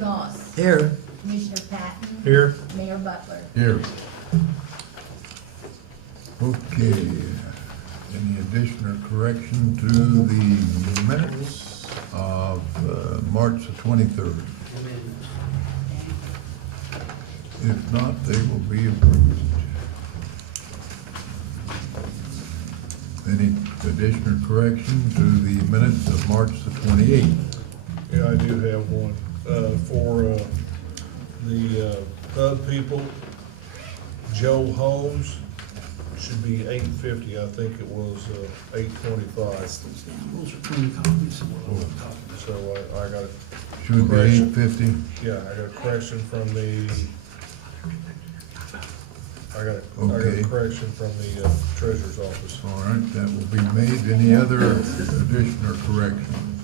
Goss. Here. Commissioner Patton. Here. Mayor Butler. Here. Okay. Any addition or correction to the minutes of March the 23rd? If not, they will be approved. Any addition or correction to the minutes of March the 28th? Yeah, I do have one, for, the, pub people. Joe Holmes should be $8.50, I think it was, $8.25. Those are 20 copies. So I got a Should be correction. $8.50. Yeah, I got a correction from the, I got Okay. a correction from the treasurer's office. All right, that will be made. Any other addition or correction?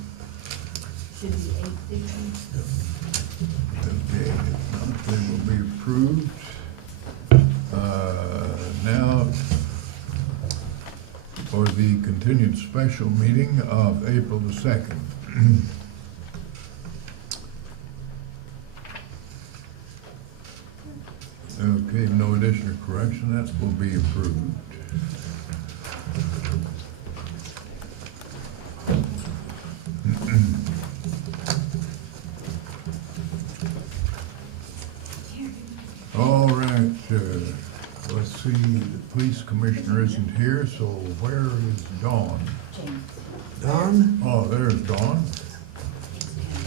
Should be 8:50. Okay, if not, they will be approved. Now, for the continued special meeting of April the 2nd. Okay, no addition or correction, that will be approved. All right, let's see, the police commissioner isn't here, so where is Dawn? James. Don? Oh, there's Dawn.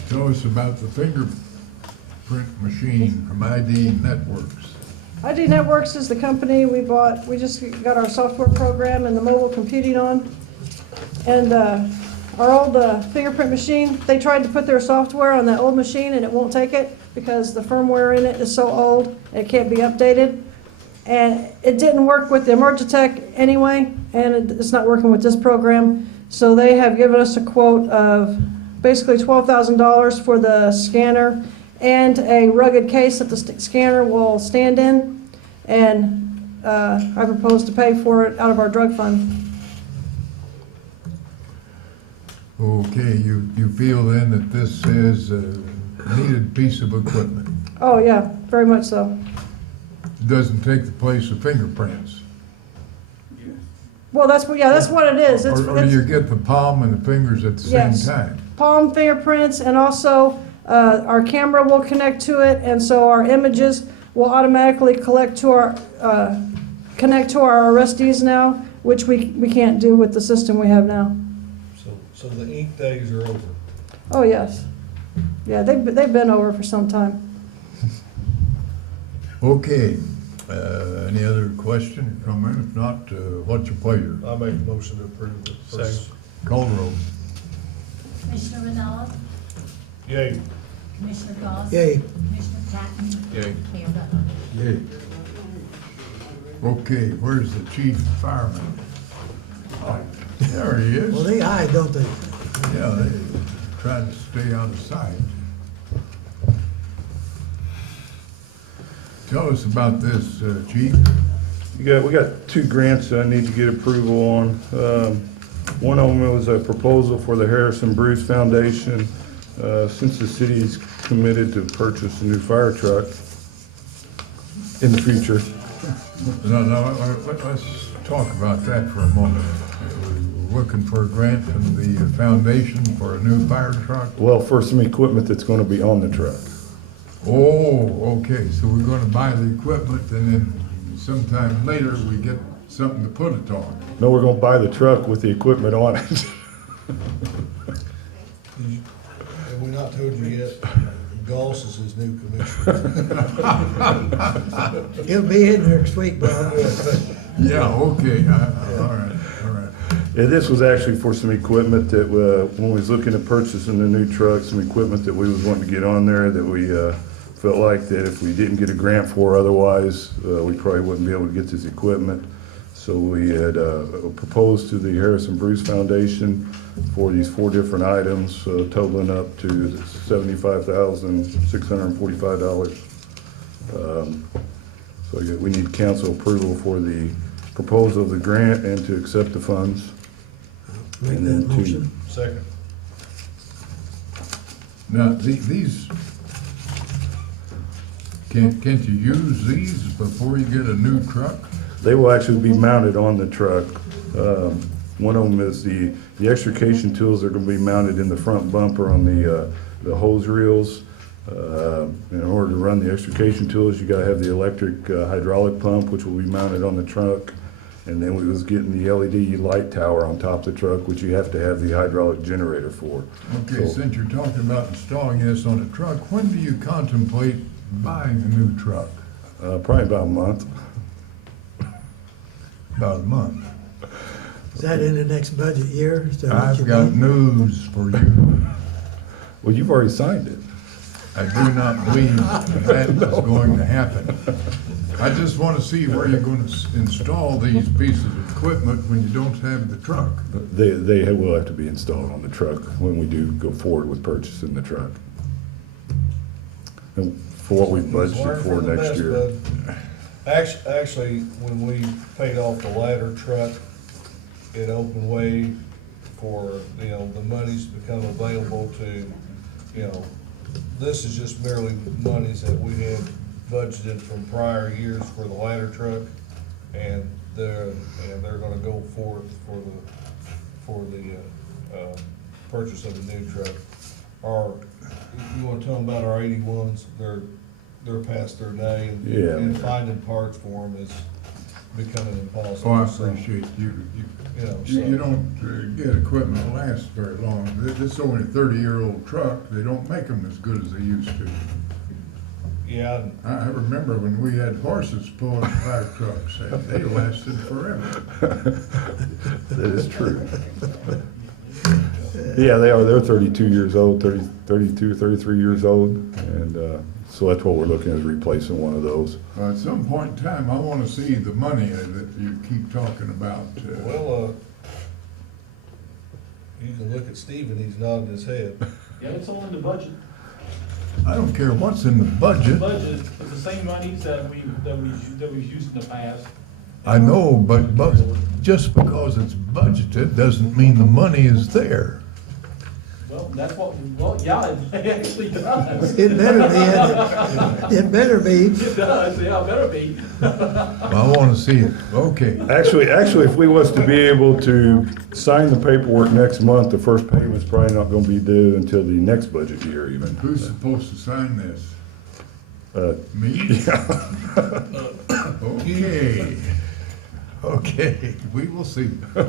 Tell us about the fingerprint machine from ID Networks. ID Networks is the company we bought. We just got our software program and the mobile computing on. And our old fingerprint machine, they tried to put their software on that old machine and it won't take it because the firmware in it is so old and it can't be updated. And it didn't work with the Emergitech anyway, and it's not working with this program. So they have given us a quote of basically $12,000 for the scanner and a rugged case that the scanner will stand in. And I propose to pay for it out of our drug fund. Okay, you feel then that this is a needed piece of equipment? Oh yeah, very much so. It doesn't take the place of fingerprints? Well, that's what it is. Or do you get the palm and the fingers at the same Yes. time? Palm fingerprints, and also our camera will connect to it, and so our images will automatically connect to our arrestees now, which we can't do with the system we have now. So the ink days are over. Oh yes, yeah, they've been over for some time. Okay, any other question or comment? If not, what's your pleasure? I make a motion to approve the first. Call the roll. Commissioner Ranallo. Yay. Commissioner Goss. Yay. Commissioner Patton. Yay. Mayor Butler. Yay. Okay, where's the chief fireman? Oh, there he is. Well, they hide, don't they? Yeah, they try to stay out of sight. Tell us about this, Chief. We got two grants that I need to get approval on. One of them was a proposal for the Harrison Bruce Foundation. Since the city's committed to purchase a new fire truck in the future. No, let's talk about that for a moment. We're looking for a grant from the foundation for a new fire truck? Well, for some equipment that's going to be on the truck. Oh, okay, so we're gonna buy the equipment and then sometime later we get something to put it on. No, we're going to buy the truck with the equipment on it. Have we not told you yet? Goss is his new commissioner. He'll be in next week, Bob. Yeah, okay, all right. Yeah, this was actually for some equipment that, when we was looking at purchasing a new truck, some equipment that we was wanting to get on there that we felt like that if we didn't get a grant for otherwise, we probably wouldn't be able to get this equipment. So we had proposed to the Harrison Bruce Foundation for these 4 different items, totaling up to $75,645. So yeah, we need council approval for the proposal of the grant and to accept the funds. Make And that then motion. Second. Now, these Can't you use these before you get a new truck? They will actually be mounted on the truck. One of them is the extrication tools are gonna be mounted in the front bumper on the hose reels. In order to run the extrication tools, you gotta have the electric hydraulic pump, which will be mounted on the truck. And then we was getting the LED light tower on top of the truck, which you have to have the hydraulic generator for. Okay, So- since you're talking about installing this on a truck, when do you contemplate buying a new truck? Probably about a month. About a month. Is that in the next budget year? Is that what you I've got mean? news for you. Well, you've already signed it. I do not believe that is going to happen. I just want to see where you're going to install these pieces of equipment when you don't have the truck. They will have to be installed on the truck when we do go forward with purchasing the truck. And for what we budgeted Learn for from the next best, year. bud. Actually, when we paid off the ladder truck, it opened way for, the monies to become available to, this is just merely monies that we had budgeted from prior years for the ladder truck, and they're gonna go forth for the purchase of a new truck. You wanna tell them about our 81s? They're past their day, Yeah. and finding parts for them is becoming impossible. Oh, I So, appreciate you. so- You don't get equipment that lasts very long. This is only a 30-year-old truck. They don't make them as good as they used to. Yeah, I remember when we had horses pulling fire trucks, they lasted forever. That is true. Yeah, they are. They're 32 years old, 32, 33 years old, and so that's what we're looking at, is replacing one of those. At some point in time, I want to see the money that you keep talking about. well, you can look at Steve and he's nodding his head. Yeah, it's all in the budget. I don't care what's in the budget. Budget, it's the same monies that we've used in the past. I know, but just because it's budgeted doesn't mean the money is there. Well, yeah, it actually does. It better be, isn't it? It better be. It does, yeah, it better be. I want to see it. Okay. Actually, if we was to be able to sign the paperwork next month, the first payment's probably not gonna be due until the next budget year even. Who's supposed to sign this? Me? Okay. Okay, we will see. All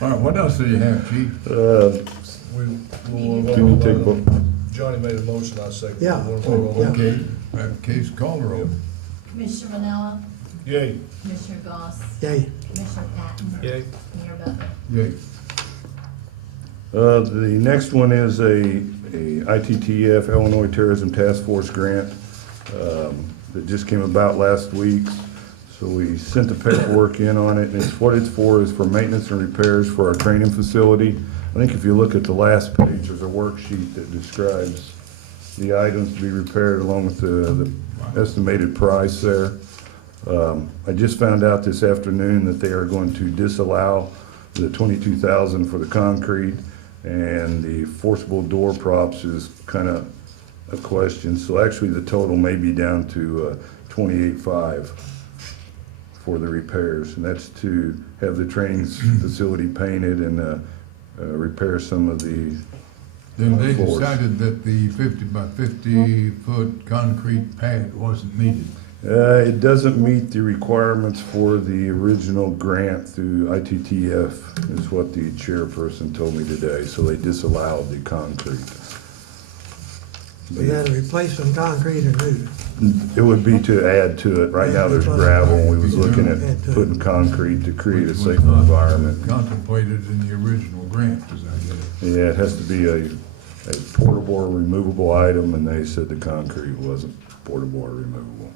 right, what else do you have, Chief? Can you take vote? Johnny made a motion, I second. Yeah. You wanna vote on it? Okay, have case call the roll. Commissioner Manella, Yay. Commissioner Goss, Yay. Commissioner Patton. Yay. Mayor Butler. Yay. The next one is a ITTF, Illinois Terrorism Task Force grant, that just came about last week. So we sent the paperwork in on it, and what it's for is for maintenance and repairs for our training facility. I think if you look at the last page, there's a worksheet that describes the items to be repaired along with the estimated price there. I just found out this afternoon that they are going to disallow the $22,000 for the concrete, and the forcible door props is kind of a question. So actually, the total may be down to $28,500 for the repairs, and that's to have the training facility painted and repair some of the Then they floors. decided that the 50 by 50 foot concrete pad wasn't needed. It doesn't meet the requirements for the original grant through ITTF, is what the chairperson told me today, so they disallowed the concrete. We gotta replace some concrete or new. It would be to add to it. Right now, there's gravel, and we was looking at putting concrete to create a Which was safer not environment. Contemplated in the original grant, as I get it. Yeah, it has to be a portable or removable item, and they said the concrete wasn't portable or removable.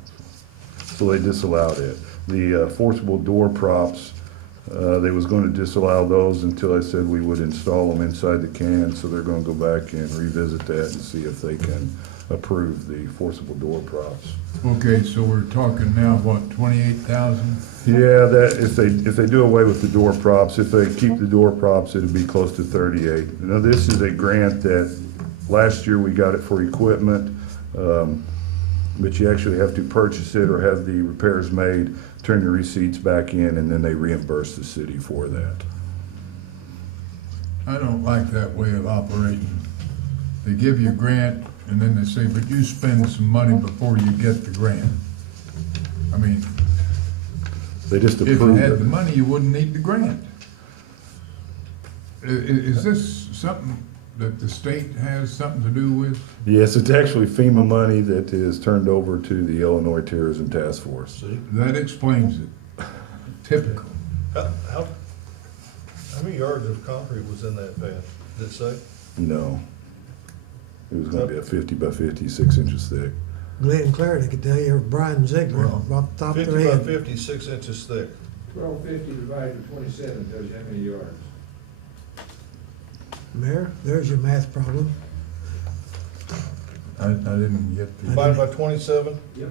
So they disallowed it. The forcible door props, they was gonna disallow those until I said we would install them inside the can, so they're gonna go back and revisit that and see if they can approve the forcible door props. Okay, so we're talking now, what, 28,000? Yeah, that, if they do away with the door props, if they keep the door props, it'd be close to 38. Now, this is a grant that, last year we got it for equipment. but you actually have to purchase it or have the repairs made, turn your receipts back in, and then they reimburse the city for that. I don't like that way of operating. They give you a grant, and then they say, but you spend some money before you get the grant. I mean, They just if you approved had the it. money, you wouldn't need the grant. Is this something that the state has something to do with? Yes, it's actually FEMA money that is turned over to the Illinois Terrorism Task Force. See? That explains it. Typical. How many yards of concrete was in that pad? Did it say? No. It was gonna be a 50 by 50, 6 inches thick. Glenn Clarity could tell you, or Brian Ziegler, Well, off the top of 50 their by head. 50, 6 inches thick. 1250 divided by 27 tells you how many yards. Mayor, there's your math problem. I didn't get the, Divided by 27? Yep.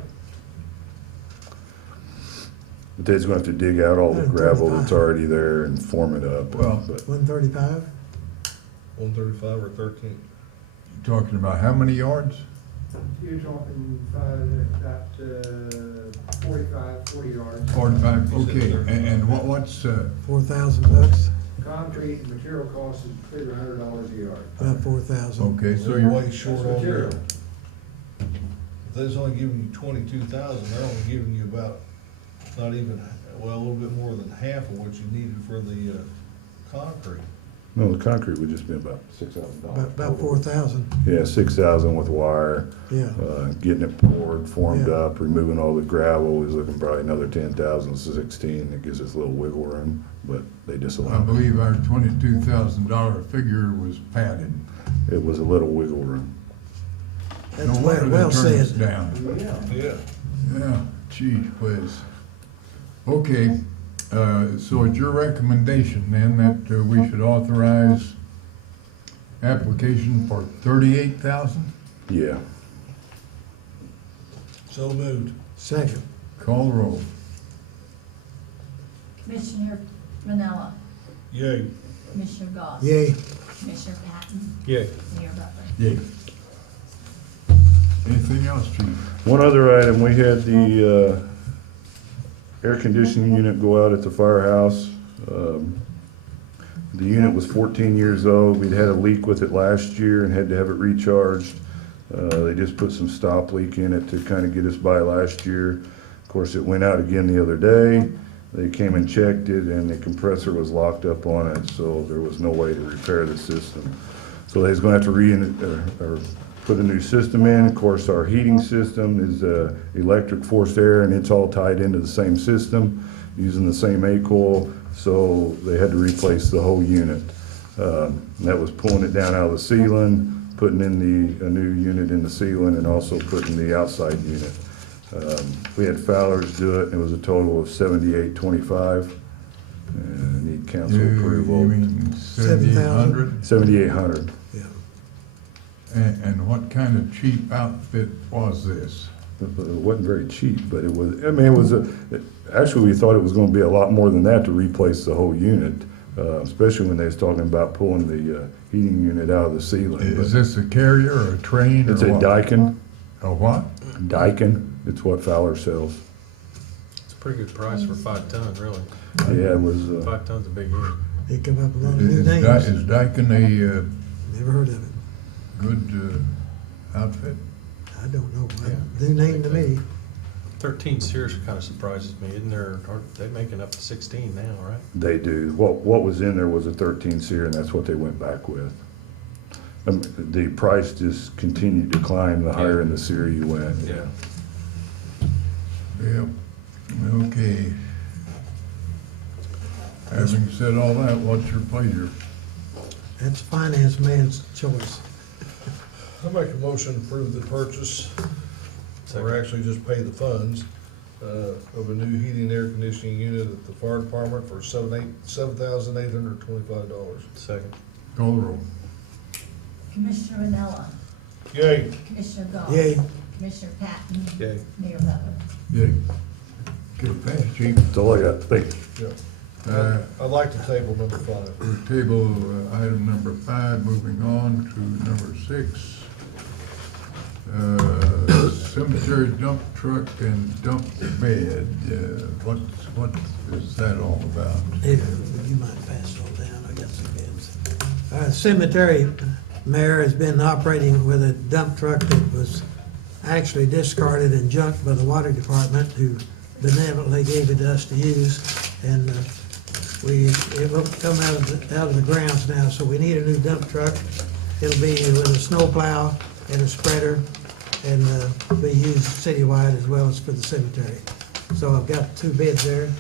But they're just gonna have to dig out all the gravel that's already there and form it up. Well- But 135? 135 or 13? talking about how many yards? You're talking about 40 yards. 45, okay. And what's, $4,000, Concrete and material cost is figure $100 a yard. about 4,000. okay, so They're you're, way short That's on material. there. If they're only giving you 22,000, they're only giving you about, not even, well, a little bit more than half of what you needed for the concrete. no, the concrete would just be about $6,000. About 4,000, Yeah, 6,000 with wire, yeah. getting it poured, formed Yeah. up, removing all the gravel, is looking probably another 10,000, 16. It gives us a little wiggle room, but they I disallow. believe our $22,000 figure was padded. It was a little wiggle room. That's No wonder well they turned us said. down. Yeah. Yeah. Yeah, gee whiz. Okay, so it's your recommendation then that we should authorize application for 38,000? Yeah. So moved. Second, Call the roll. Commissioner Manella, Yay. Commissioner Goss. yay. Commissioner Patton, Yay. Mayor Butler. Yay. Anything else, chief? One other item, we had the air conditioning unit go out at the firehouse. The unit was 14 years old. We'd had a leak with it last year and had to have it recharged. They just put some stop leak in it to kind of get us by last year. Of course, it went out again the other day. They came and checked it and the compressor was locked up on it, so there was no way to repair the system. So they's gonna have to put a new system in. Of course, our heating system is electric forced air, and it's all tied into the same system, using the same A-coil, so they had to replace the whole unit. And that was pulling it down out of the ceiling, putting in a new unit in the ceiling, and also putting the outside unit. We had Fowler's do it, and it was a total of $78.25. And need council You approval. mean 7,800? 7,800. Yeah. And what kind of cheap outfit was this? It wasn't very cheap, but it was, I mean, it was actually, we thought it was gonna be a lot more than that to replace the whole unit, especially when they was talking about pulling the heating unit out of the ceiling. Is But this a carrier or a train or it's a what? Daikin, A what? Daikin, it's what Fowler sells. It's a pretty good price for 5 ton, really. Yeah, it was, 5 ton's a big unit. They come up with a lot of new Is names. Daikin a Never heard of it. good outfit? I don't know. New name to me. 13 Sears kind of surprises me, isn't there, aren't they making up to 16 now, right? they do. What was in there was a 13 SEER, and that's what they went back with. The price just continued to climb the higher in the SEER you went. Yeah. Yep, okay. Having said all that, what's your pleasure? That's finance man's choice. I make a motion to approve the purchase, or actually just pay the funds, of a new heating and air conditioning unit at the fire department for $7,825. Second. Call the roll. Commissioner Manella, Yay. Commissioner Goss. Yay. Commissioner Patton, Yay. Mayor Butler. Yay. Okay, thanks, chief. That's all I got. Thank you. Yeah. Uh, I'd like to table number 5. Table item number 5, moving on to number 6. Cemetery cemetery dump truck and dump bed, what is that all about? Here, you might pass it all down, I got some bids. Cemetery mayor has been operating with a dump truck that was actually discarded and junked by the water department, who benevolently gave it to us to use. And it won't come out of the grounds now, so we need a new dump truck. It'll be with a snow plow and a spreader, and be used citywide as well as for the cemetery. So I've got two bids there, and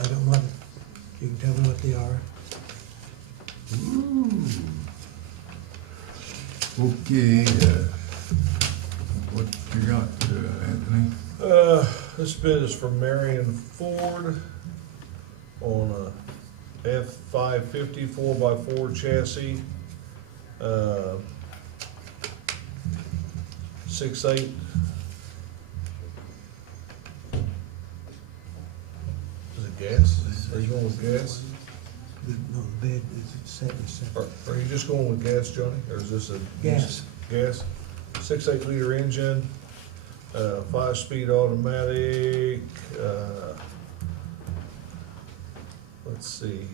I don't want, you can tell me what they are. Okay, what you got, Anthony? This bid is for Marion Ford on a F-550 4x4 chassis. 6.8. Is it gas? Are you going with gas? No, the bid is separate. Are you just going with gas, Johnny, or is this a? Gas. Gas, 6.8 liter engine, 5-speed automatic, let's see.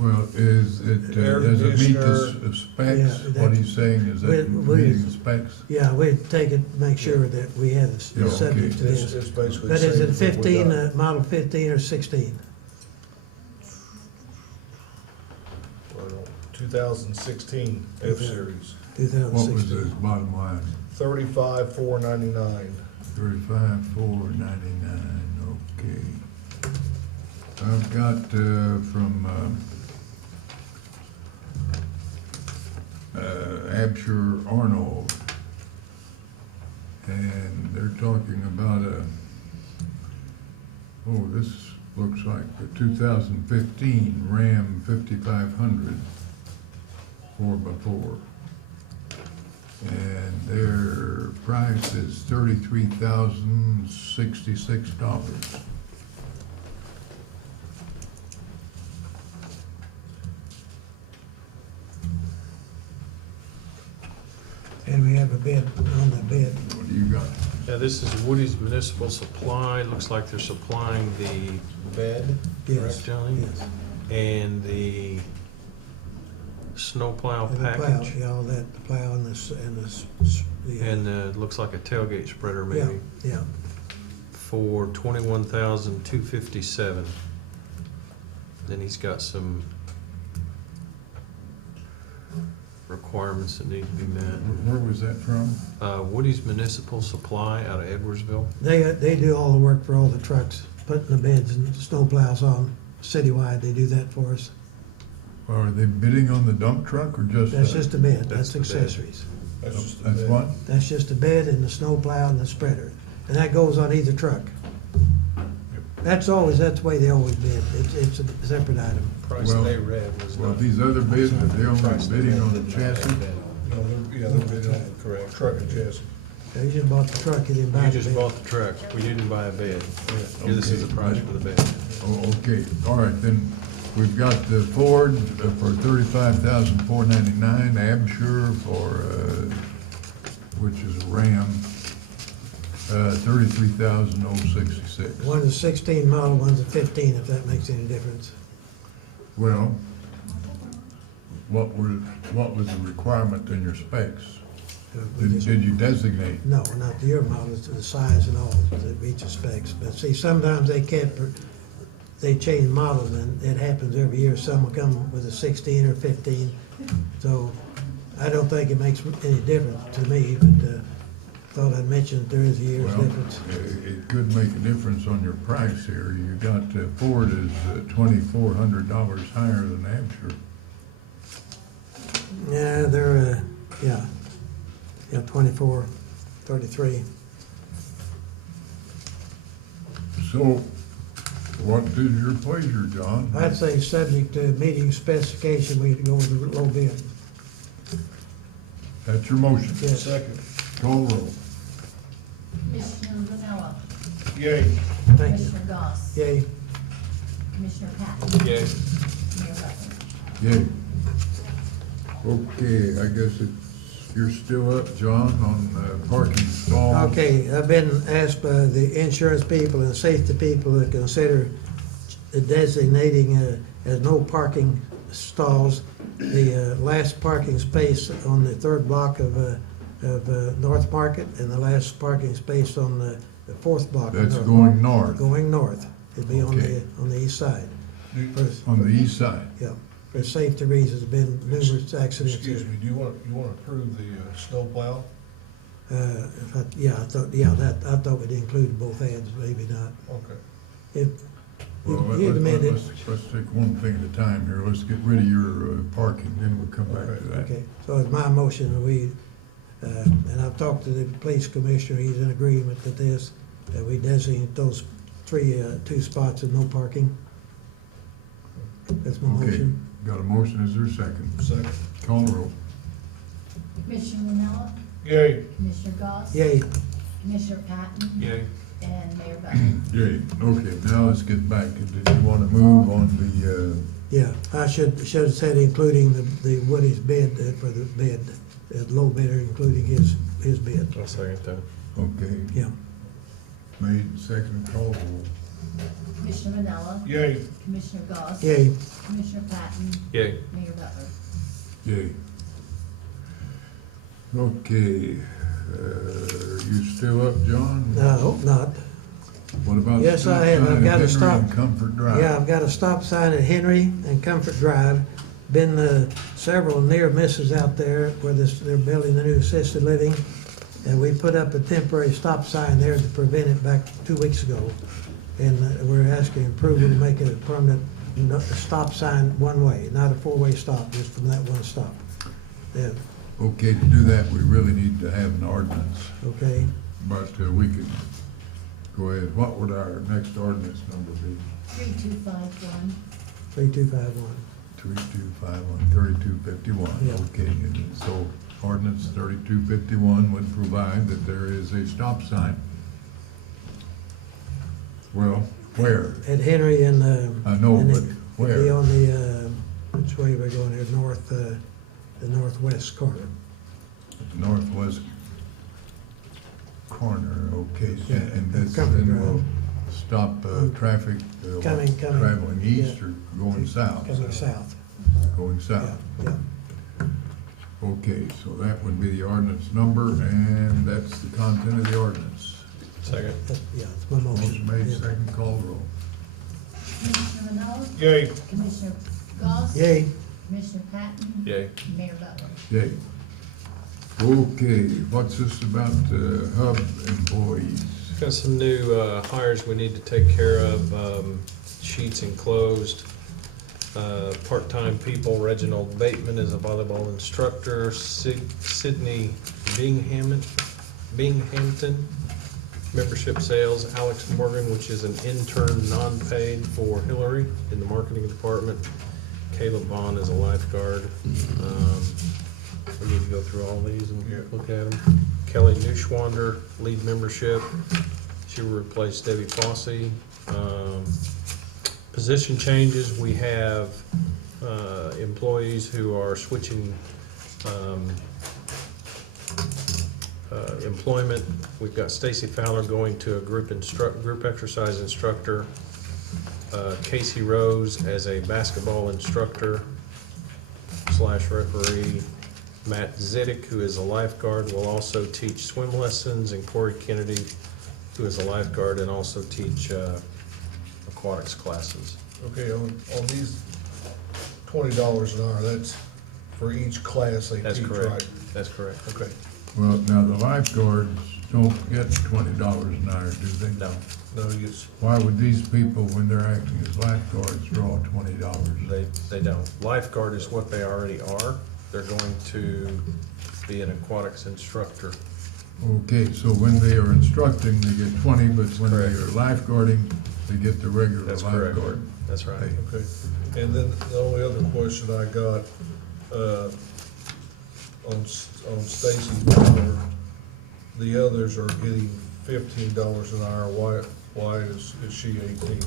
Well, is it, Air does it meet conditioner. the Yeah, specs? that- What he's saying, is that we- meeting the specs? Yeah, we'd take it, make sure that we had it Yeah, subject to okay. It's this. basically. But is the it same as what we 15, got. model 15 or 16? Well, 2016 F-Series, What was 2016. the bottom line? 35,499. 35,499, okay. I've got, from, Absher Arnold, and they're talking about this looks like the 2015 Ram 5500 4x4. And their price is $33,066. And we have a bid on the bid. What do you got? Yeah, this is Woody's Municipal Supply. Looks like they're supplying the bed, Yes, correct, Johnny? yes. And the snowplow And the plow, package. yeah, all that, the plow and And it looks like a tailgate spreader yeah, maybe, yeah. for $21,257. Then he's got some requirements that need to be met. Where was that from? Woody's Municipal Supply out of Edwardsville. They do all the work for all the trucks, putting the beds and snow plows on citywide. They do that for us. Are they bidding on the dump truck or just? That's just a bed, That's that's the bed. accessories. That's just a That's bid. what? That's just a bed and the snow plow and the spreader. And that goes on either truck. That's the way they always bid. It's a separate item. Price Well- they read was Well, not. these other bids, are they only Price they bidding read on the did not chassis? have that. No, they're bidding on the correct truck and chassis. You just bought the truck, you didn't buy You the just bed. bought the truck, we didn't buy a bed. Here, this is the price for the bed. Oh, okay, all right, then, we've got the Ford for $35,499, Absher for, which is a Ram, $33,066. One's a 16 model, one's a 15, if that makes any difference. Well, what was the requirement in your specs? We just- Did you designate? No, not your model, it's the size and all, that meets the specs. But see, sometimes they change models, and it happens every year. Some will come with a 16 or 15. So I don't think it makes any difference to me, but thought I'd mention that there is a year's Well, difference. it could make a difference on your price here. You got, Ford is $2,400 higher than Absher. Yeah, they're, yeah, 24, 33. So, what is your pleasure, John? I'd say subject to meeting specification, we'd go with the low bid. That's your motion. Yes. Second. Call roll. Commissioner Vanilla, Yay. Thank you. Commissioner Goss, Yay. Commissioner Patton, Yay. Mayor Buckler. Yay. Okay, I guess you're still up, John, on parking stall. All Okay, I've been asked by the insurance people and safety people to consider designating as no parking stalls the last parking space on the third block of North Market and the last parking space on the fourth block. of That's North going Market. north. Going north. It'd be Okay. on the east side. On the east side. Yeah, for safety reasons, been numerous accidents. Excuse me, do you want to approve the snowplow? Yeah, I thought we'd include both ads, maybe not. Okay. If, Well, you amended, let's take one thing at a time here. Let's get rid of your parking, then we'll come back to that. okay, so it's my motion, and I've talked to the police commissioner, he's in agreement with this, that we designate those two spots of no parking. That's my Okay, motion. got a motion, is there a second? Second. Call the roll. Commissioner Winella, Yay. Commissioner Goss. Yay, Commissioner Patton. Yay. And Mayor Butler. Yay, okay, now let's get back. Did you want to move on the, yeah, I should have said including the Woody's bid for the bid, low bidder, including his bid, I'll second that. okay, yeah. made, second, call the roll. Commissioner Winella, Yay. Commissioner Goss. Yay, Commissioner Patton, Yay. Mayor Butler. Yay. Okay, you still up, John? I hope not. What about? Yes, stop I have. sign I've at got to Henry stop. and Comfort Drive? Yeah, I've got a stop sign at Henry and Comfort Drive. Been several near misses out there where they're building the new assisted living. And we put up a temporary stop sign there to prevent it back 2 weeks ago. And we're asking approval to make it a permanent stop sign one way, not a four-way stop, just from that one stop. Yeah, Okay, to do that, we really need to have an ordinance, okay. but we could go ahead. What would our next ordinance number be? 3251. 3251. 3251, 3251, Yeah. okay, and so ordinance 3251 would provide that there is a stop sign. Well, where? At Henry and, I know, and but it'd where? be on the, which way we're going here, the northwest corner. Northwest corner, okay, Yeah, and this Comfort then Drive. will stop traffic Coming, traveling east yeah. or going south? Coming south, Going yeah, south. yeah. Okay, so that would be the ordinance number, and that's the content of the ordinance. Second. Yeah, it's my motion. Motion made, Yeah. second, call the roll. Commissioner Winella, Yay. Commissioner Goss. Yay, Commissioner Patton. Yay. Mayor Butler. Yay. Okay, what's this about hub employees? Got some new hires we need to take care of. Sheets enclosed. Part-time people, Reginald Bateman is a volleyball instructor. Sydney Binghamton, membership sales. Alex Morgan, which is an intern, non-paid for Hillary in the marketing department. Caleb Vaughn is a lifeguard. We need to go through all these and look at them. Kelly Neuschwander, lead membership. She will replace Debbie Fossey. Position changes, we have employees who are switching employment. We've got Stacy Fowler going to a group exercise instructor. Casey Rose as a basketball instructor / referee. Matt Ziddick, who is a lifeguard, will also teach swim lessons, and Corey Kennedy, who is a lifeguard and also teach aquatics classes. Okay, on these $20 an hour, that's for each class they That's teach, correct. right? That's correct. Okay. Well, now the lifeguards don't get $20 an hour, do they? No, No, it's, Why would these people, when they're acting as lifeguards, draw $20? they don't. Lifeguard is what they already are. They're going to be an aquatics instructor. Okay, so when they are instructing, they get 20, but when they Correct. are lifeguarding, they get the regular That's correct. lifeguard. That's right. okay. And then the only other question I got, on Stacy Fowler, the others are getting $15 an hour. Why is she 18?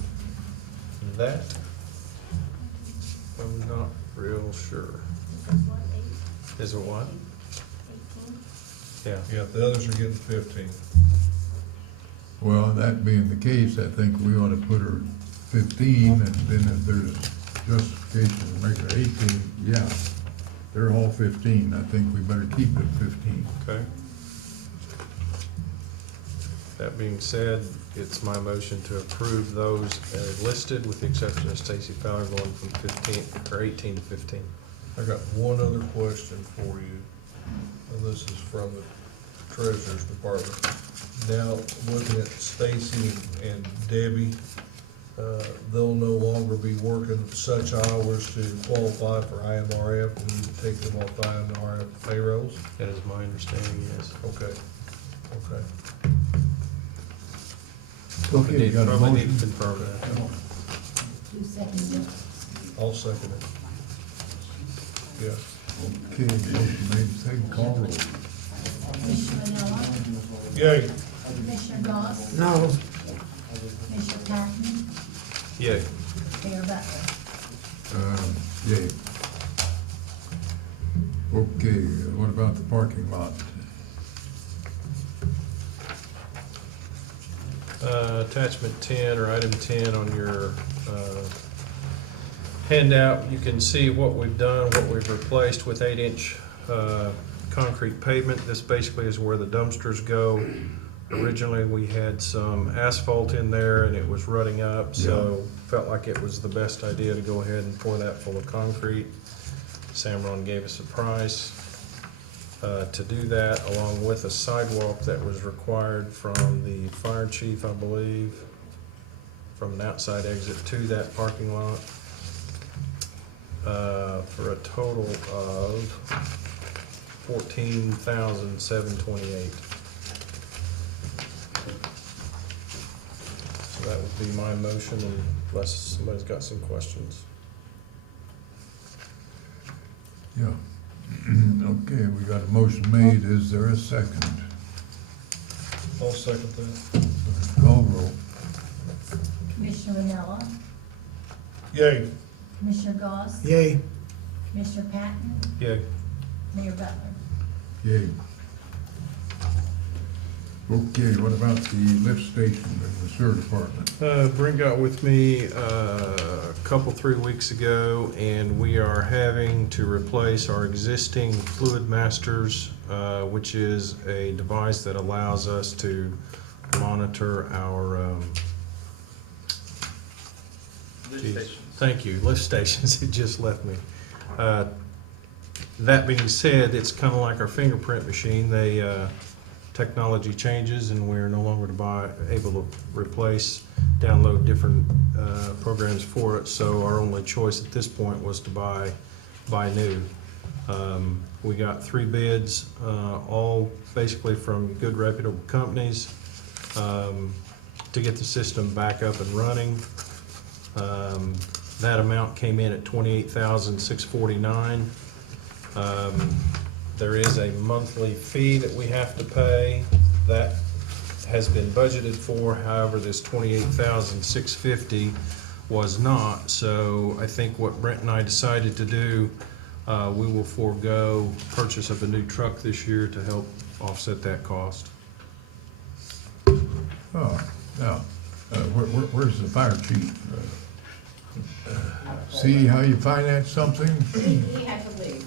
That, I'm not real sure. Is it what? Yeah. Yeah, the others are getting 15. Well, that being the case, I think we ought to put her 15, and then if there's justification to make her 18, yeah, they're all 15. I think we better keep it 15. Okay. That being said, it's my motion to approve those as listed, with the exception of Stacy Fowler going from 18 to 15. I got one other question for you, and this is from the Treasurer's Department. Now, looking at Stacy and Debbie, they'll no longer be working such hours to qualify for IMRF. We need to take them off IMRF payrolls. That is my understanding, yes. Okay, okay. Okay, you got a Probably need motion? to confirm that. Who seconded it? I'll second it. Yeah. Okay, motion made, second, call roll. Commissioner Manila, Yay. Commissioner Goss, No, Commissioner Patton, Yay. Mayor Butler. Yay. Okay, what about the parking lot? Attachment 10, or item 10 on your handout, you can see what we've done, what we've replaced with 8-inch concrete pavement. This basically is where the dumpsters go. Originally, we had some asphalt in there and it was rutting up, so felt like it was the best idea to go ahead and pour that full of concrete. Samron gave us a price to do that, along with a sidewalk that was required from the fire chief, I believe, from an outside exit to that parking lot, for a total of $14,728. So that would be my motion, unless somebody's got some questions. Yeah. Okay, we got a motion made. Is there a second? I'll second that. Call roll. Commissioner Manila, Yay. Commissioner Goss, yay. Commissioner Patton, Yeah. Mayor Butler. Yay. Okay, what about the lift station in the sewer department? Brent got with me a couple, 3 weeks ago, and we are having to replace our existing Fluid Masters, which is a device that allows us to monitor our Lift stations. Thank you, lift stations. It just left me. That being said, it's kind of like our fingerprint machine. Technology changes, and we're no longer able to replace, download different programs for it. So our only choice at this point was to buy new. We got 3 bids, all basically from good reputable companies, to get the system back up and running. That amount came in at $28,649. There is a monthly fee that we have to pay. That has been budgeted for. However, this $28,650 was not. So I think what Brent and I decided to do, we will forego purchase of a new truck this year to help offset that cost. Oh, now, where's the fire chief? See how you finance something? He had to leave.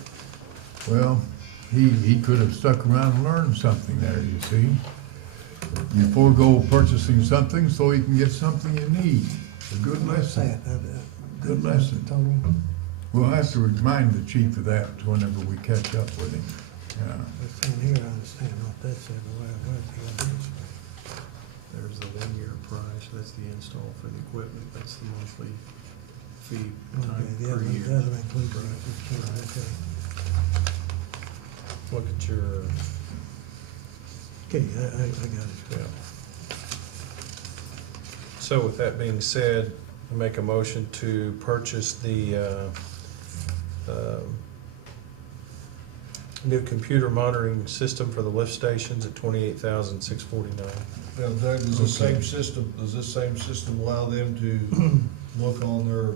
Well, he could have stuck around and learned something there, you see. You forego purchasing something so you can get something you need. A good lesson. Good lesson. Total. We'll have to remind the chief of that whenever we catch up with him. Yeah. It's in here, I understand what that said, the way it was. There's the 1-year price. That's the install for the equipment. That's the monthly fee Okay, the per other one year. doesn't include that, okay. Look at your, Okay, I got it. yeah. So with that being said, I make a motion to purchase the new computer monitoring system for the lift stations at $28,649. Now, Doug, does this same system allow them to look on their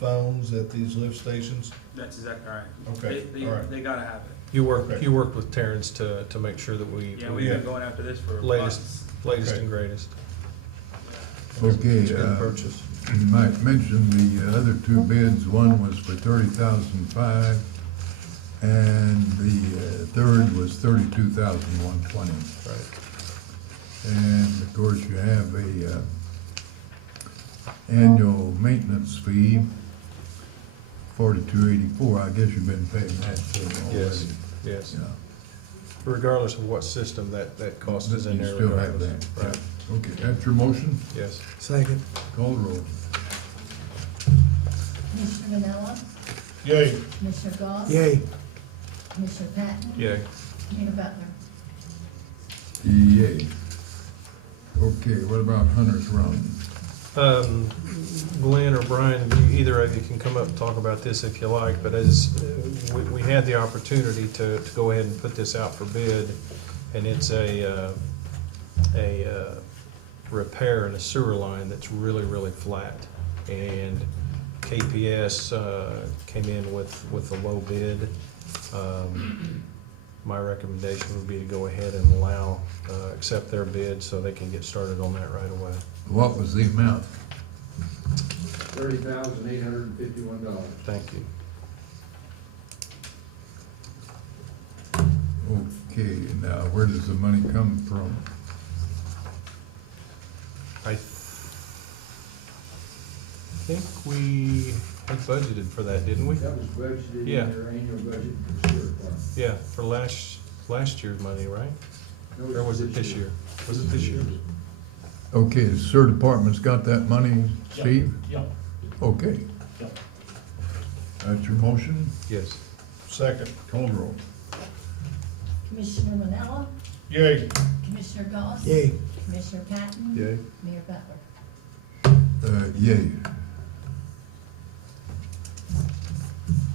phones at these lift stations? That's exactly right. Okay, They all right. they gotta have it. You worked with Terrence to make sure that we. Yeah, we've been going after this for months. Latest Okay. and greatest. Okay, It's a good purchase. you might mention the other two bids. One was for 30,500, and the third was 32,120. Right. And of course, you have a annual maintenance fee, 4284. I guess you've been paying that too already. Yes, yes. Yeah. Regardless of what system that cost is in You there. still have regardless. that. Right, Okay, that's your motion. yes. Second. Call the roll. Commissioner Manella, Yay. Commissioner Goss? Yay. Commissioner Patton? Yay. Mayor Butler? Yay. Okay, what about Hunter's Run? Glenn or Brian, either of you can come up and talk about this if you like, but as we had the opportunity to go ahead and put this out for bid, and it's a repair in a sewer line that's really, really flat. And KPS came in with a low bid. My recommendation would be to go ahead and accept their bid so they can get started on that right away. What was the amount? $30,851. Thank you. Okay, now where does the money come from? I think we had budgeted for that, didn't we? That was budgeted Yeah. in their annual budget for the sewer department. Yeah, for last year's money, right? No, Or was it this year? Was it this year? Okay, the sewer department's got that money, Steve? Yep, Okay, yep. that's your motion. Yes. Second. Call the roll. Commissioner Manella, Yay. Commissioner Goss? Yay. Commissioner Patton? Yay. Mayor Butler? Yay.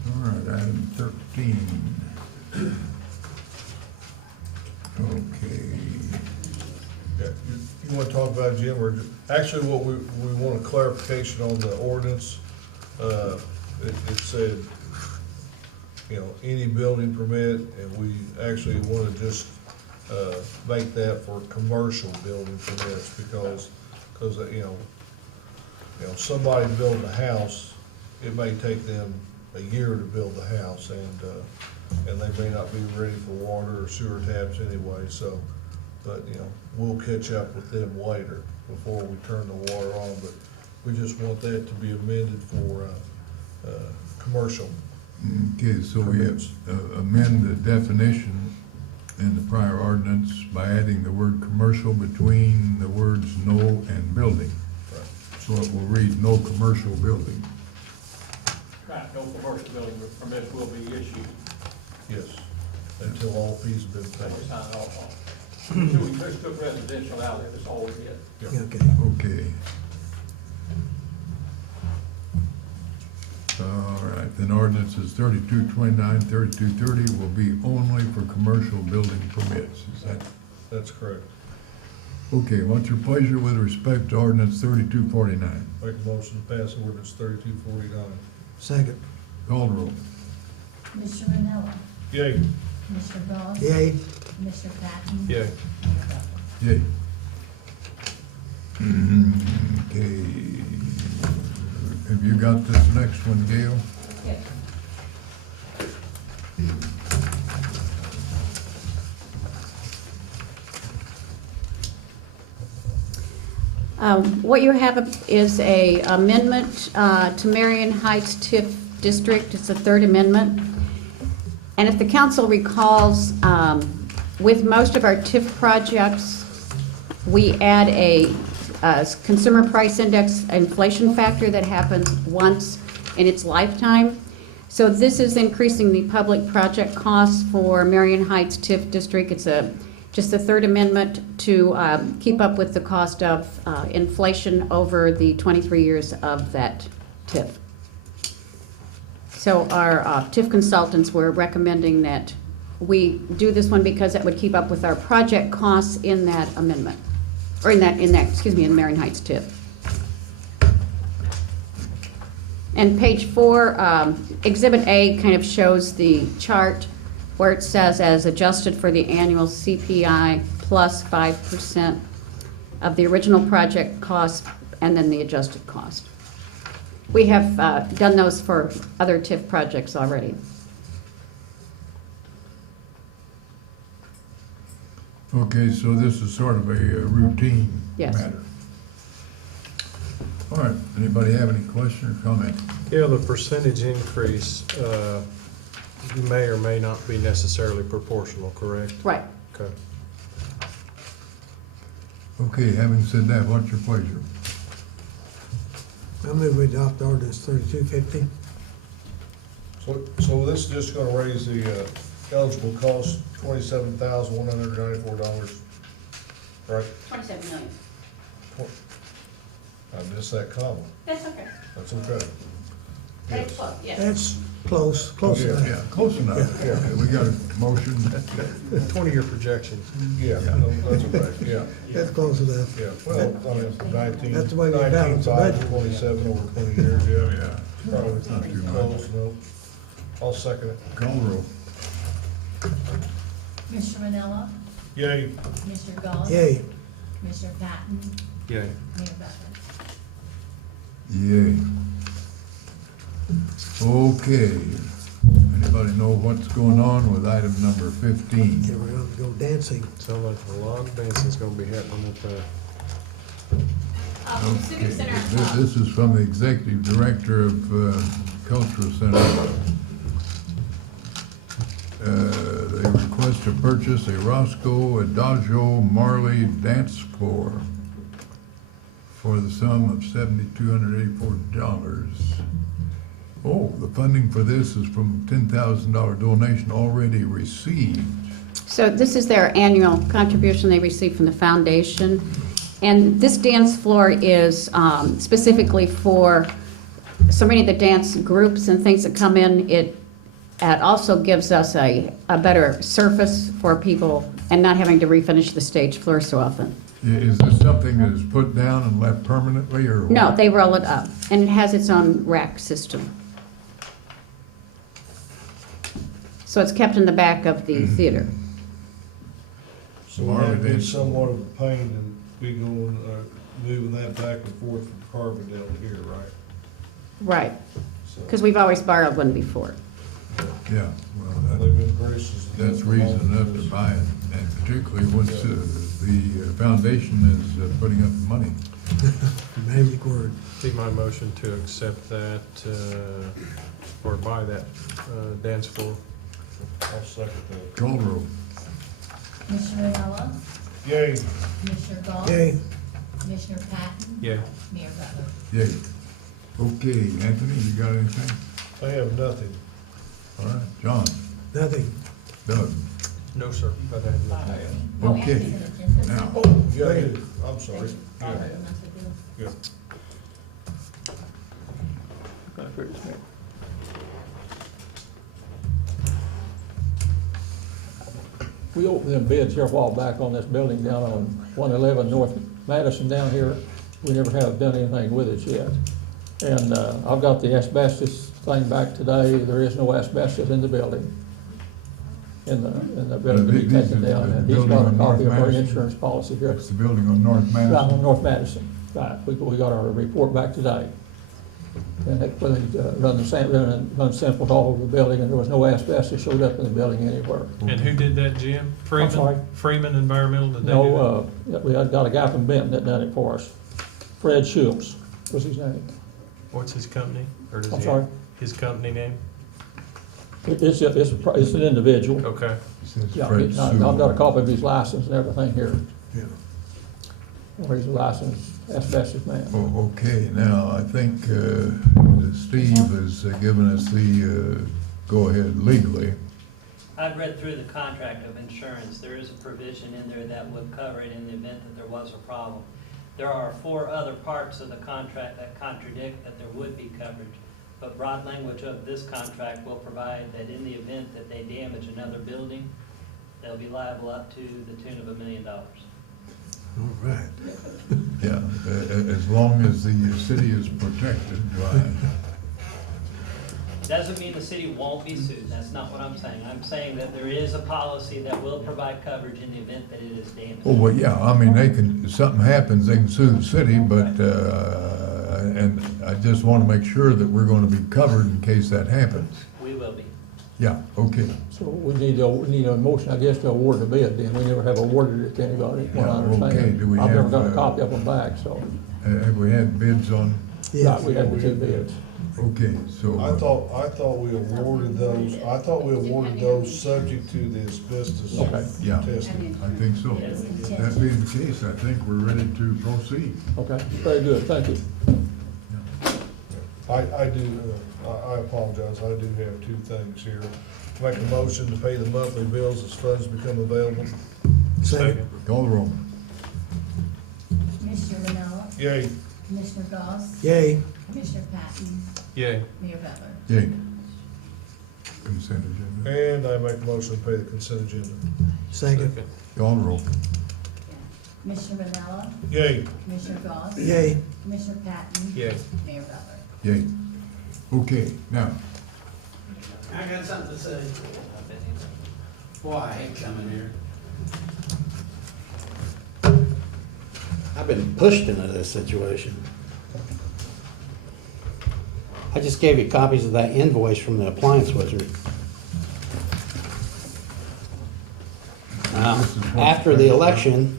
All right, item 13. Okay. Yeah, you want to talk about, Jim, or, actually, what we want a clarification on the ordinance. It said, any building permit, and we actually want to just, make that for commercial building permits, because, somebody building a house, it may take them a year to build the house, and they may not be ready for water or sewer taps anyway, so, but, we'll catch up with them later before we turn the water on, but we just want that to be amended for, commercial. Okay, so we Permits. amend the definition in the prior ordinance by adding the word commercial between the words no and building. Right. So it will read no commercial building. Right, no commercial building permits will be issued. Yes, until all fees have been That was paid. signed off on. So we just took residential out of it, that's all we did. Yeah. Okay. Okay. All right, then ordinances 3229, 3230 will be only for commercial building permits. Is that, That's correct. okay, what's your pleasure with respect to ordinance 3249? Make a motion to pass ordinance 3249. Second. Call the roll. Commissioner Manella, Yay. Commissioner Goss? Yay. Commissioner Patton? Yay. Mayor Butler? Yay. Okay. Have you got this next one, Gail? Okay. What you have is a amendment to Marion Heights TIF district. It's the third amendment. And if the council recalls, with most of our TIF projects, we add a consumer price index inflation factor that happens once in its lifetime. So this is increasing the public project costs for Marion Heights TIF district. It's just the third amendment to keep up with the cost of inflation over the 23 years of that TIF. So our TIF consultants were recommending that we do this one because it would keep up with our project costs in that amendment, or in Marion Heights TIF. And page 4, Exhibit A kind of shows the chart where it says as adjusted for the annual CPI plus 5% of the original project cost and then the adjusted cost. We have done those for other TIF projects already. Okay, so this is sort of a routine Yes. matter. All right, anybody have any question or comment? Yeah, the percentage increase may or may not be necessarily proportional, correct? Right. Okay. Okay, having said that, what's your pleasure? I move we adopt ordinance 3250. So this is just gonna raise the eligible cost $27,194, right? 27 million. I missed that comma. That's okay. That's okay. Yes. Yes. That's close Yeah. enough. Yeah, close enough. Yeah. We got a motion. 20-year projection. Yeah, no, that's okay, yeah, That's close enough. yeah. Well, I mean, 19, That's the way we balance the 19.5, budget. 27 over 20 years, yeah. Yeah. Probably Not too much. close, no. I'll second it. Call the roll. Commissioner Manella, Yay. Commissioner Galt. Yay. Commissioner Patton, Yay. Mayor Butler. Yay. Okay. Anybody know what's going on with item number 15? Yeah, we're gonna go dancing. Sounds like a lot of dancing's gonna be happening at the Okay. This is from the Executive Director of Cultural Center. They request to purchase a Roscoe Adagio Marley dance floor for the sum of $7,284. Oh, the funding for this is from $10,000 donation already received. So this is their annual contribution they receive from the foundation. And this dance floor is specifically for so many of the dance groups and things that come in. It also gives us a better surface for people and not having to refinish the stage floor so often. Is this something that is put down and left permanently, or what? No, they roll it up, and it has its own rack system. So it's kept in the back of the theater. So that'd be somewhat of a pain to be going, moving that back and forth from Carport down here, right? Right, So because we've always borrowed one before. Yeah, well, they've been gracious. that's reason enough to buy it, and particularly once the foundation is putting up the money. Magic word. Be my motion to accept that, or buy that dance floor. I'll second that. Call the roll. Commissioner Manella, Yay. Commissioner Galt. Yay. Commissioner Patton, Yay. Mayor Butler. Yay. Okay, Anthony, you got anything? I have nothing. All right, John, Nothing. Doug, No, sir, but I have nothing. Oh, okay, Anthony's an agenda. now, Oh, yeah, I did. I'm sorry. Oh, Yeah, that's a deal. yeah. We opened them bids here a while back on this building down on 111 North Madison down here. We never have done anything with it yet. And I've got the asbestos thing back today. There is no asbestos in the building. In the building to be This taken is down. the And he's building got a on copy North of our Madison? insurance policy here. that's the building on North Right on Madison. North Madison, right. We got our report back today. And they run samples all over the building, and there was no asbestos showed up in the building anywhere. And who did that, Jim? Freeman? sorry? Freeman Environmental, did they do that? No, we had got a guy from Benton that done it for us. Fred Schultz was his name. What's his company? Or does I'm he sorry? have his company name? It's an individual. Okay. It says Yeah, Fred I've got a Sewell. copy of his license and everything here. Yeah. Where he's a licensed asbestos man. Oh, okay, now, I think Steve has given us the go-ahead legally. I've read through the contract of insurance. There is a provision in there that would cover it in the event that there was a problem. There are 4 other parts of the contract that contradict that there would be coverage. But broad language of this contract will provide that in the event that they damage another building, they'll be liable up to the tune of $1 million. All right. Yeah, as long as the city is protected by Doesn't mean the city won't be sued, that's not what I'm saying. I'm saying that there is a policy that will provide coverage in the event that it is damaged. Oh, well, yeah, I mean, they can, if something happens, they can sue the city, but, and I just want to make sure that we're going to be covered in case that happens. We will be. Yeah, okay. So we need a motion, I guess, to award the bid then. We never have awarded it to anybody, what I Yeah, understand. okay. Do we I've never have, got a copy of them back, so. Have we had bids on, Yes. We had the two bids. okay, so. I thought we awarded those subject to the asbestos Okay. Yeah. testing. I think so. That being the case, I think we're ready to proceed. Okay, very good, thank you. I apologize, I do have two things here. Make a motion to pay the monthly bills as funds become available. Second. Call the roll. Commissioner Manella, Yay. Commissioner Goss, Yay. Commissioner Patton, Yay. Mayor Butler. Yay. Consent agenda. And I make a motion to pay the consent agenda. Second. Call the roll. Commissioner Manella, Yay. Commissioner Goss, Yay. Commissioner Patton, Yay. Mayor Butler. Yay. Okay, now, I got something to say. Boy, I hate coming here. I've been pushed into this situation. I just gave you copies of that invoice from the appliance wizard. After the election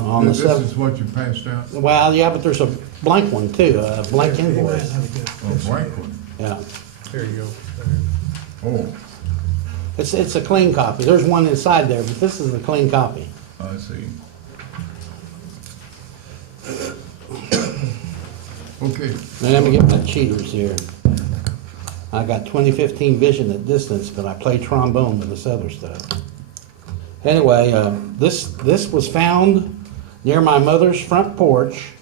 on the this 7th. is what you passed out? Well, yeah, but there's a blank one too, a blank invoice. Oh, blank one. Yeah. Here you go. Oh, It's a clean copy. There's one inside there, but this is a clean copy. I see. Okay, Now, let me get my cheaters here. I got 2015 vision at distance, but I play trombone with this other stuff. Anyway, this was found near my mother's front porch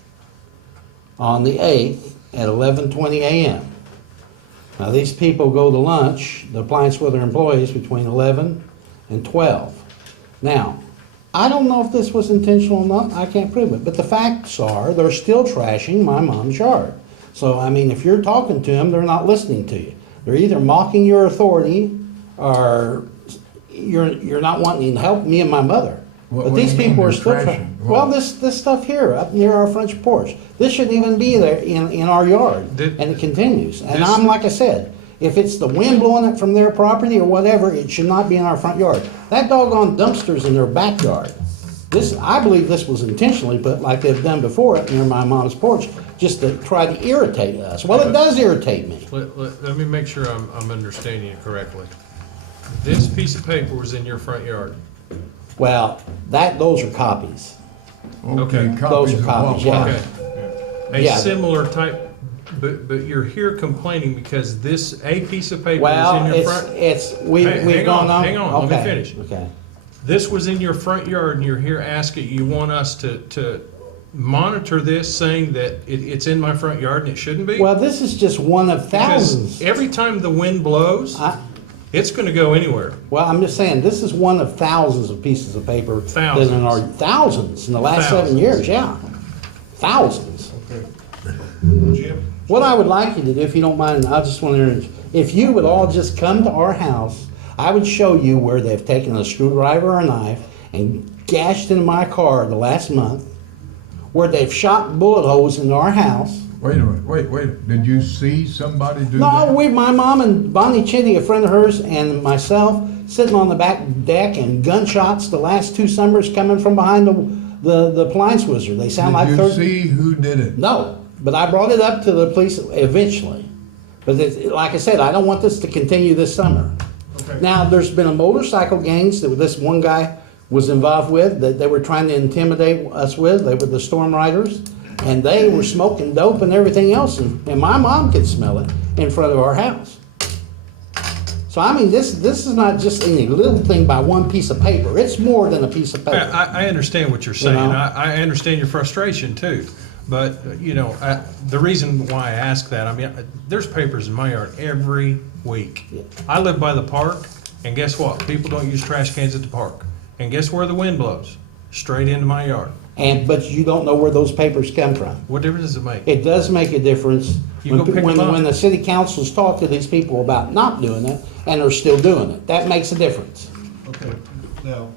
on the 8th at 11:20 a.m. Now, these people go to lunch, the appliance with their employees, between 11 and 12. Now, I don't know if this was intentional or not, I can't prove it, but the facts are, they're still trashing my mom's yard. So, I mean, if you're talking to them, they're not listening to you. They're either mocking your authority, or you're not wanting to help me and my mother. What But do these you mean people are they're still trashing? Well, this stuff here, up near our front porch, this shouldn't even be there in our yard, and it continues. And I'm, like I said, if it's the wind blowing it from their property or whatever, it should not be in our front yard. That doggone dumpster's in their backyard. I believe this was intentionally put, like they've done before, up near my mom's porch, just to try to irritate us. Well, it does irritate me. Let me make sure I'm understanding you correctly. This piece of paper was in your front yard. Well, those are copies. okay, Those copies are of copies, what? yeah. Okay. Yeah. A similar type, but you're here complaining because a piece of paper was Well, in your front. we've Hang gone on. hang on, let me Okay, finish. Okay. This was in your front yard and you're here asking, you want us to monitor this, saying that it's in my front yard and it shouldn't be? Well, this is just one of Because thousands. every time the wind blows, it's gonna go anywhere. Well, I'm just saying, this is one of thousands of pieces of paper. Thousands. That in our, thousands in the last 7 Thousands. years, yeah. Thousands. Okay. Jim? What I would like you to do, if you don't mind, I just want to, if you would all just come to our house, I would show you where they've taken a screwdriver or a knife and gashed into my car the last month, where they've shot bullet holes into our house. Wait a minute, wait, did you see somebody do No, that? my mom and Bonnie Chitty, a friend of hers, and myself, sitting on the back deck, and gunshots the last 2 summers coming from behind the appliance wizard. They sound like Did you 30. see who did it? No, but I brought it up to the police eventually. But like I said, I don't want this to continue this summer. Okay. Now, there's been a motorcycle gangs that this one guy was involved with, that they were trying to intimidate us with. They were the Storm Riders, and they were smoking dope and everything else, and my mom could smell it in front of our house. So, I mean, this is not just any little thing by one piece of paper. It's more than a piece of paper. I understand what you're saying. know? I understand your frustration too. But, the reason why I ask that, I mean, there's papers in my yard every week. Yeah. I live by the park, and guess what? People don't use trash cans at the park. And guess where the wind blows? Straight into my yard. but you don't know where those papers come from. What difference does it make? It does make a difference You go pick them up. when the city councils talk to these people about not doing it, and are still doing it. That makes a difference. Okay, now,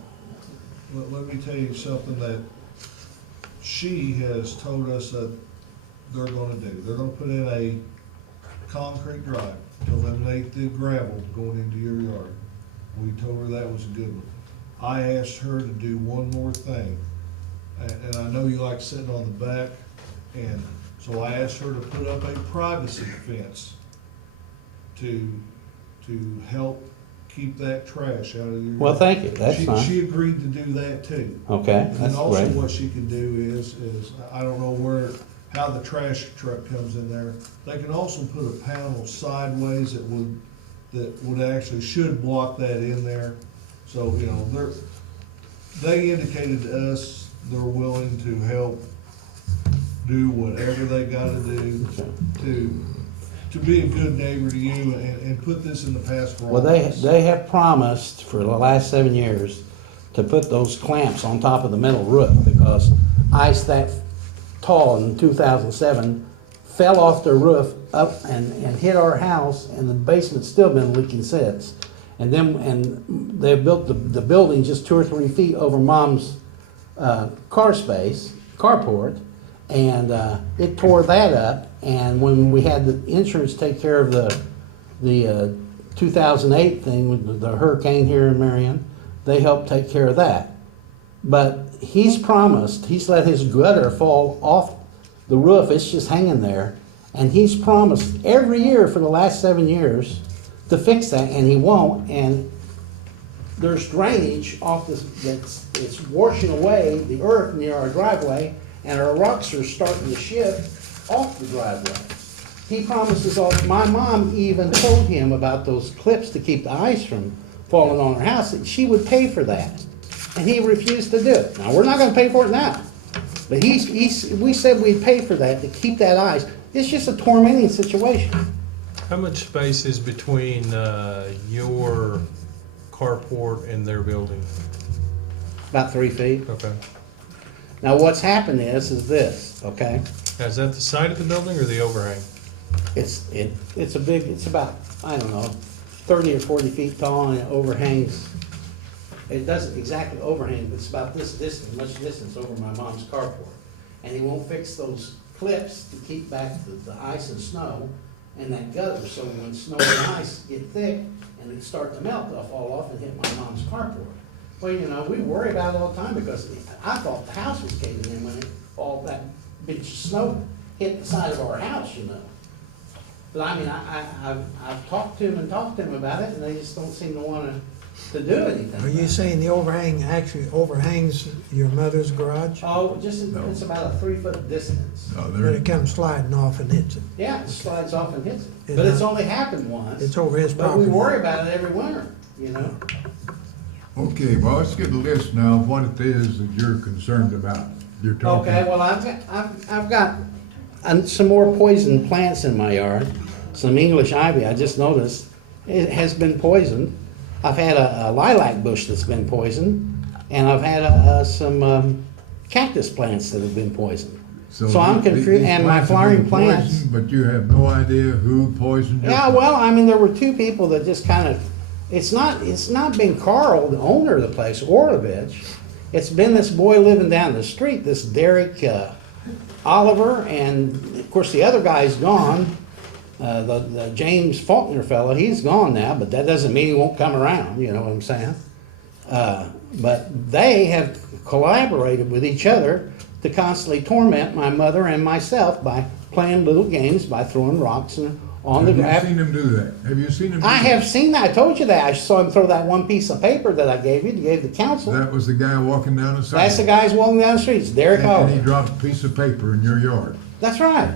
let me tell you something that she has told us that they're gonna do. They're gonna put in a concrete drive to eliminate the gravel going into your yard. We told her that was a good one. I asked her to do one more thing, and I know you like sitting on the back, and so I asked her to put up a privacy fence to help keep that trash out of your. Well, thank you, that's She fine. agreed to do that too. Okay, And that's also great. what she can do is, I don't know how the trash truck comes in there. They can also put a panel sideways that would actually, should block that in there. So, you know, they indicated to us they're willing to help do whatever they gotta do to be a good neighbor to you and put this in the past for all Well, of us. they have promised for the last 7 years to put those clamps on top of the metal roof, because ice that tall in 2007 fell off the roof up and hit our house, and the basement's still been leaking since. And they built the building just 2 or 3 feet over Mom's carport, and it tore that up. And when we had the insurance take care of the 2008 thing with the hurricane here in Marion, they helped take care of that. But he's promised, he's let his gutter fall off the roof, it's just hanging there, and he's promised every year for the last 7 years to fix that, and he won't. And there's drainage off this, it's washing away the earth near our driveway, and our rocks are starting to shift off the driveway. He promises all, my mom even told him about those clips to keep the ice from falling on her house, and she would pay for that. And he refused to do it. Now, we're not gonna pay for it now. But we said we'd pay for that to keep that ice. It's just a tormenting situation. How much space is between your carport and their building? About 3 feet. Okay. Now, what's happened is this, okay? Now, is that the side of the building or the overhang? It's about, I don't know, 30 or 40 feet tall, and it overhangs. It doesn't exactly overhang, but it's about this distance, much distance over my mom's carport. And he won't fix those clips to keep back the ice and snow and that gutter, so when snow and ice get thick and they start to melt, they'll fall off and hit my mom's carport. Well, you know, we worry about it all the time, because I thought the house was caving in when all that big snow hit the side of our house, you know. But I mean, I've talked to him about it, and they just don't seem to want to do anything. Are you saying the overhang actually overhangs your mother's garage? Oh, No. it's about a 3-foot distance. No, Then there, it comes sliding off and hits it? Yeah, it slides off and hits it. Is But it's that- only happened once. It's over his But we property. worry about it every winter, you know? okay, well, let's get a list now of what it is that you're concerned about. You're talking. Okay, well, I've got some more poisoned plants in my yard. Some English ivy, I just noticed, it has been poisoned. I've had a lilac bush that's been poisoned, and I've had some cactus plants that have been poisoned. So I'm confused, these and my plants have flowering been plants. poisoned, but you have no idea who poisoned your Yeah, well, I mean, there were 2 people that just kind of, it's not been Carl, the owner of the place, Orovich. It's been this boy living down the street, this Derek Oliver, and of course the other guy's gone. The James Faulkner fellow, he's gone now, but that doesn't mean he won't come around, you know what I'm saying? But they have collaborated with each other to constantly torment my mother and myself by playing little games, by throwing rocks on the Have ground. you seen him do that? Have you seen him do I that? have seen that. I told you that. I saw him throw that one piece of paper that I gave the council. That was the guy walking down the sidewalk. That's the guys walking down the streets, Derek And he Oliver. dropped a piece of paper in your yard. That's right.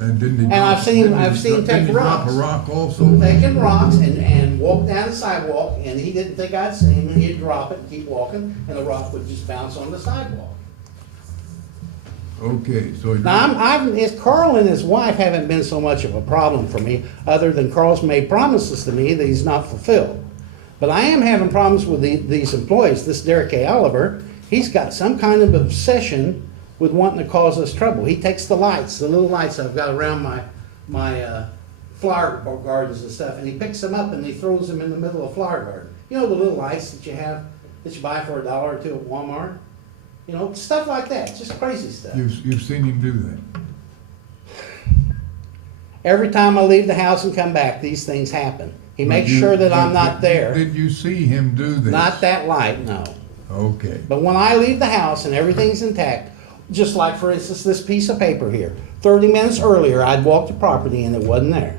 And didn't he? And drop- I've seen didn't he take drop rocks. a rock also? Taking rocks and walk down the sidewalk, and he didn't think I'd see him, and he'd drop it and keep walking, and the rock would just bounce on the sidewalk. Okay, so. he Now, dropped- Carl and his wife haven't been so much of a problem for me, other than Carl's made promises to me that he's not fulfilled. But I am having problems with these employees. This Derek A. Oliver, He's got some kind of obsession with wanting to cause us trouble. He takes the lights, the little lights I've got around my flower gardens and stuff, and he picks them up and he throws them in the middle of a flower garden. You know, the little lights that you have, that you buy for $1 or $2 at Walmart? You know, stuff like that, just crazy stuff. You've seen him do that? Every time I leave the house and come back, these things happen. He makes sure that I'm not there. Did you see him do this? Not that light, no. Okay. But when I leave the house and everything's intact, just like, for instance, this piece of paper here, 30 minutes earlier, I'd walked the property and it wasn't there.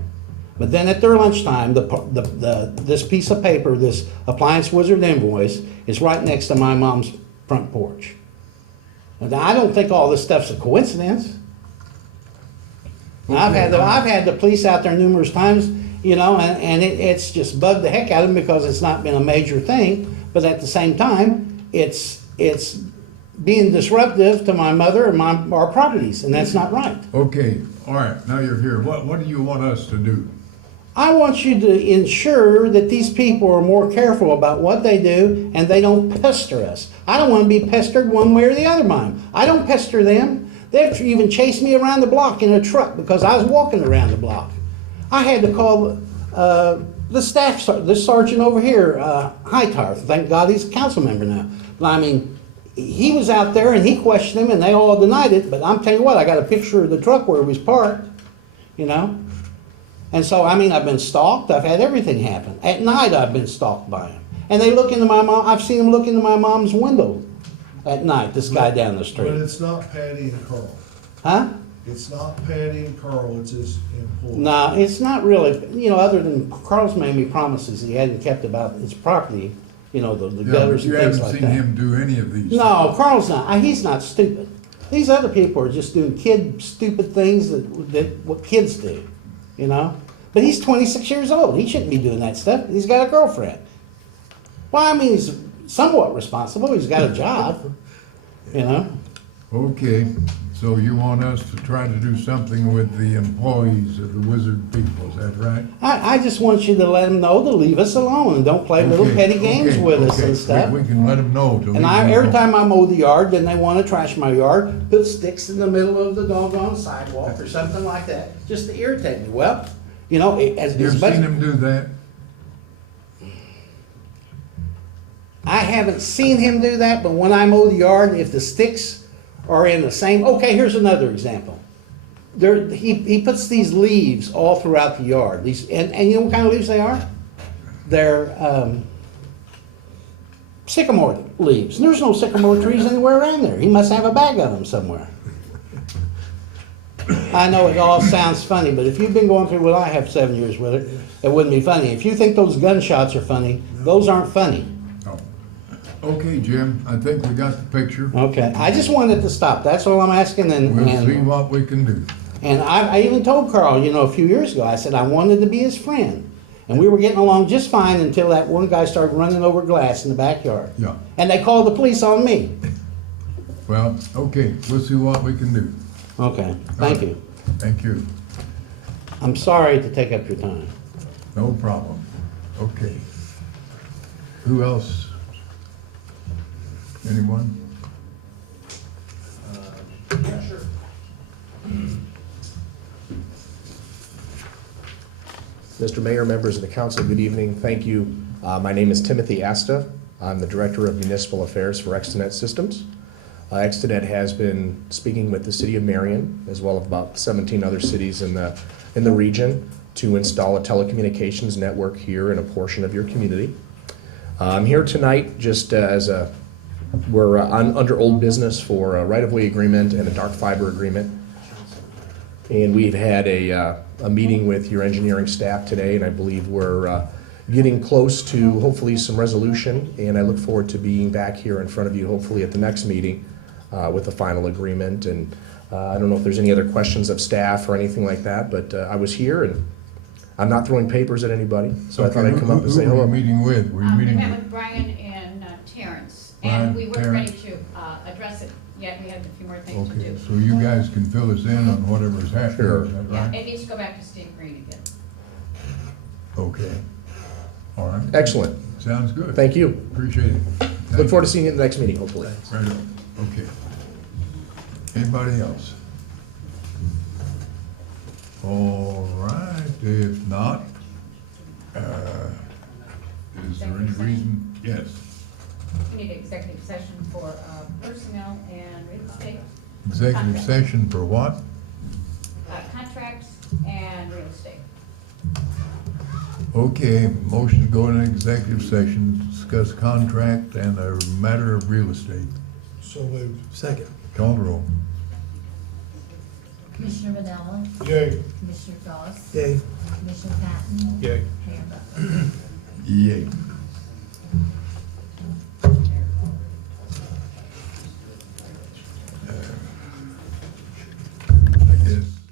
But then at their lunchtime, this piece of paper, this Appliance Wizard invoice, is right next to my mom's front porch. And I don't think all this stuff's a coincidence. I've had the police out there numerous times, you know, and it's just bugged the heck out of them because it's not been a major thing. But at the same time, it's being disruptive to my mother and our properties, and that's not right. Okay, all right, now you're here. What do you want us to do? I want you to ensure that these people are more careful about what they do and they don't pester us. I don't want to be pestered one way or the other by them. I don't pester them. They've even chased me around the block in a truck because I was walking around the block. I had to call the staff, this sergeant over here, Hightower. Thank God he's a council member now. But I mean, he was out there and he questioned him and they all denied it. But I'm telling you what, I got a picture of the truck where it was parked, you know. And so, I mean, I've been stalked. I've had everything happen. At night, I've been stalked by them. And they look into my mom. I've seen them look into my mom's window at night, this guy down the street. But it's not Patty and Carl. Huh? It's not Patty and Carl, it's his employee. No, it's not really, you know, other than Carl's made me promises he hadn't kept about his property, you know, the gutters and things like that. You haven't seen him do any of these? No, Carl's not. He's not stupid. These other people are just doing stupid things that what kids do, you know? But he's 26 years old. He shouldn't be doing that stuff. He's got a girlfriend. Well, I mean, he's somewhat responsible. He's got a job, you know? Okay, so you want us to try to do something with the employees of the Wizard people, is that right? I just want you to let them know to leave us alone and don't play little petty games with us and stuff. We can let them know to leave And them every alone. time I mow the yard, then they want to trash my yard, put sticks in the middle of the doggone sidewalk or something like that, just to irritate me. Well, you know, as You've much. seen him do that? I haven't seen him do that, but when I mow the yard, if the sticks are in the same, okay, here's another example. He puts these leaves all throughout the yard. And you know what kind of leaves they are? They're sycamore leaves. And there's no sycamore trees anywhere around there. He must have a bag of them somewhere. I know it all sounds funny, but if you've been going through what I have 7 years with it, it wouldn't be funny. If you think those gunshots are funny, those aren't funny. Okay, Jim, I think we got the picture. Okay, I just wanted to stop. That's all I'm asking. We'll see what we can do. And I even told Carl, you know, a few years ago, I said I wanted to be his friend. And we were getting along just fine until that one guy started running over glass in the backyard. Yeah. And they called the police on me. Well, okay, we'll see what we can do. Okay, thank you. Thank you. I'm sorry to take up your time. No problem. Okay. Who else? Anyone? Yeah, sure. Mr. Mayor, members of the council, good evening. Thank you. My name is Timothy Asta. I'm the Director of Municipal Affairs for Extenet Systems. Extenet has been speaking with the city of Marion, as well as about 17 other cities in the region, to install a telecommunications network here in a portion of your community. I'm here tonight just we're under old business for a right-of-way agreement and a dark fiber agreement. And we've had a meeting with your engineering staff today, and I believe we're getting close to hopefully some resolution. And I look forward to being back here in front of you hopefully at the next meeting with a final agreement. And I don't know if there's any other questions of staff or anything like that, but I was here and I'm not throwing papers at anybody, so I thought I'd come up and say hello. Who are you meeting with? Were you We meeting met with? with Brian and Terrence, Brian, and we weren't Terrence. ready to address it yet. We had a few more things to Okay, do. so you guys can fill us in on whatever's happening, Sure. is that Yeah, right? it needs to go back to Steve Green again. Okay. All right. Excellent. Sounds good. Thank you. Appreciate it. Look forward to seeing you at the next meeting, hopefully. Right on, okay. Anybody else? All right, if not, is there any reason? Yes. We need an executive session for personnel and real estate. Executive Contract. session for what? Contracts and real estate. Okay, motion to go into executive session, discuss contract and a matter of real estate. So moved. Second. Call the roll. Commissioner Vanella, Yay. Commissioner Goss, Yay. Commissioner Patton, Yay. Mayor Buckler. Yay.